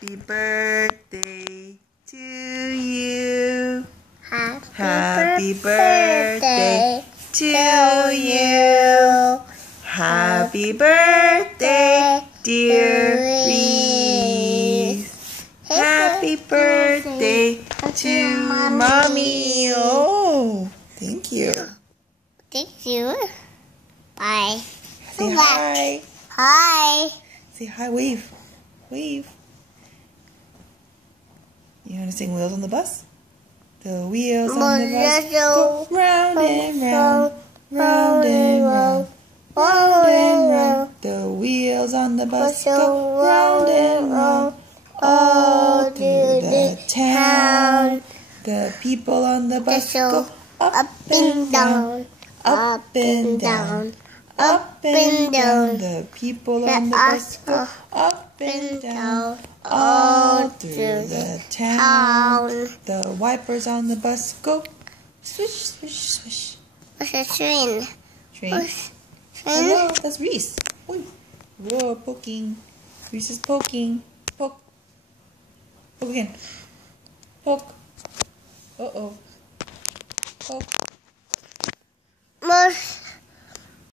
Happy birthday to you. Happy birthday to you. Happy birthday, dear Reese. Happy birthday to Mommy. Oh, thank you. Thank you. Bye. Say hi. Hi. Say hi, wave. Wave. You want to sing Wheels on the Bus? The wheels on the bus go round and round, round and round, round and round. The wheels on the bus go round and round, all through the town. The people on the bus go up and down, up and down, up and down. The people on the bus go up and down, all through the town. The wipers on the bus go swish, swish, swish. What's a train? Train? Hello, that's Reese. Oy. Whoa, poking. Reese is poking. Poke. Poke again. Poke. Uh-oh. Poke.